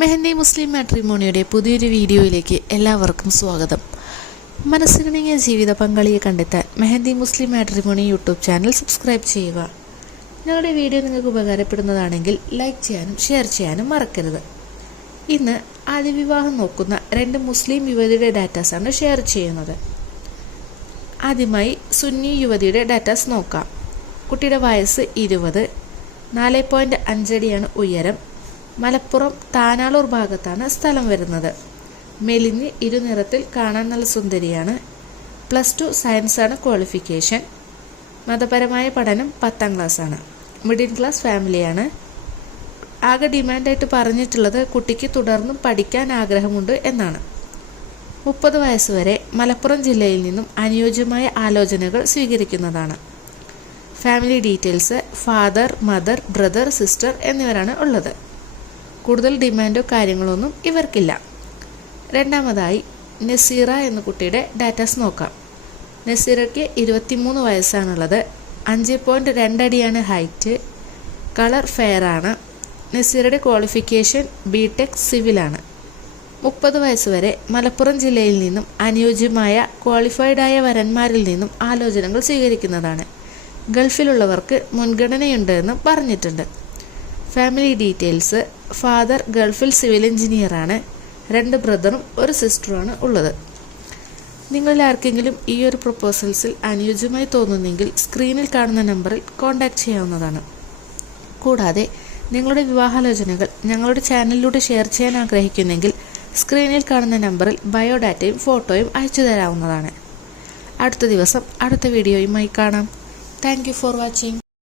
മെഹന്തി മുസ്ലിം മാട്രിമോണിയുടെ പുതിയൊരു വീഡിയോയിലേക്ക് എല്ലാവർക്കും സ്വാഗതം. മനസ്സിനിണങ്ങിയ ജീവിത പങ്കാളിയെ കണ്ടെത്താൻ മെഹന്തി മുസ്ലിം മാട്രിമോണി യൂട്യൂബ് ചാനൽ സബ്സ്ക്രൈബ് ചെയ്യുക. ഞങ്ങളുടെ വീഡിയോ നിങ്ങൾക്ക് ഉപകാരപ്പെടുന്നതാണെങ്കിൽ ലൈക്ക് ചെയ്യാനും ഷെയർ ചെയ്യാനും മറക്കരുത്. ഇന്ന് ആദ്യ വിവാഹം നോക്കുന്ന 2 മുസ്ലിം യുവതിയുടെ ഡാറ്റാസാണ് ഷെയർ ചെയ്യുന്നത്. ആദ്യമായി സുന്നി യുവതിയുടെ ഡാറ്റാസ് നോക്കാം. കുട്ടിയുടെ വയസ്സ് 20, 4.5 അടിയാണ് ഉയരം. മലപ്പുറം താനാളൂർ ഭാഗത്താണ് സ്ഥലം വരുന്നത്. മെലിഞ്ഞ് ഇരുനിറത്തിൽ കാണാൻ നല്ല സുന്ദരിയാണ്. +2 സയൻസാണ് ക്വാളിഫിക്കേഷൻ. മതപരമായ പഠനം 10ാം ക്ലാസ്സാണ്. മിഡിൽ ക്ലാസ് ഫാമിലിയാണ്. ആകെ ഡിമാൻഡായിട്ട് പറഞ്ഞിട്ടുള്ളത് കുട്ടിക്ക് തുടർന്നും പഠിക്കാൻ ആഗ്രഹമുണ്ട് എന്നാണ്. 30 വയസ്സ് വരെ മലപ്പുറം ജില്ലയിൽ നിന്നും അനുയോജ്യമായ ആലോചനകൾ സ്വീകരിക്കുന്നതാണ്. Family details father, mother, brother, sister എന്നിവരാണ് ഉള്ളത്. കൂടുതൽ ഡിമാൻഡോ കാര്യങ്ങളൊന്നും ഇവർക്കില്ല. രണ്ടാമതായി നസീറ എന്ന കുട്ടിയുടെ ഡാറ്റാസ് നോക്കാം. നസീറയ്ക്ക് 23 വയസ്സാണുള്ളത്. 5.2 അടിയാണ് ഹൈറ്റ്. കളർ ഫെയർ ആണ്. നസീറയുടെ ക്വാളിഫിക്കേഷൻ ബിടെക് സിവിലാണ്. 30 വയസ്സ് വരെ മലപ്പുറം ജില്ലയിൽ നിന്നും അനുയോജ്യമായ ക്വാളിഫൈഡായ വരന്മാരിൽ നിന്നും ആലോചനകൾ സ്വീകരിക്കുന്നതാണ്. ഗൾഫിലുള്ളവർക്ക് മുൻഗണനയുണ്ട് എന്ന് പറഞ്ഞിട്ടുണ്ട്. ഫാമിലി ഡീറ്റെയിൽസ് ഫാദർ ഗൾഫിൽ സിവിൽ എഞ്ചിനീയറാണ്. 2 ബ്രദറും 1 സിസ്റ്ററുമാണ് ഉള്ളത്. നിങ്ങളിൽ ആർക്കെങ്കിലും ഈ ഒരു പ്രപ്പോസൽസിൽ അനുയോജ്യമായി തോന്നുന്നെങ്കിൽ സ്ക്രീനിൽ കാണുന്ന നമ്പറിൽ കോൺടാക്റ്റ് ചെയ്യാവുന്നതാണ്. കൂടാതെ നിങ്ങളുടെ വിവാഹാലോചനകൾ ഞങ്ങളുടെ ചാനലിലൂടെ ഷെയർ ചെയ്യാൻ ആഗ്രഹിക്കുന്നെങ്കിൽ സ്ക്രീനിൽ കാണുന്ന നമ്പറിൽ ബയോഡാറ്റയും ഫോട്ടോയും അയച്ചു തരാവുന്നതാണ്. അടുത്ത ദിവസം അടുത്ത വീഡിയോയുമായി കാണാം. Thank you for watching.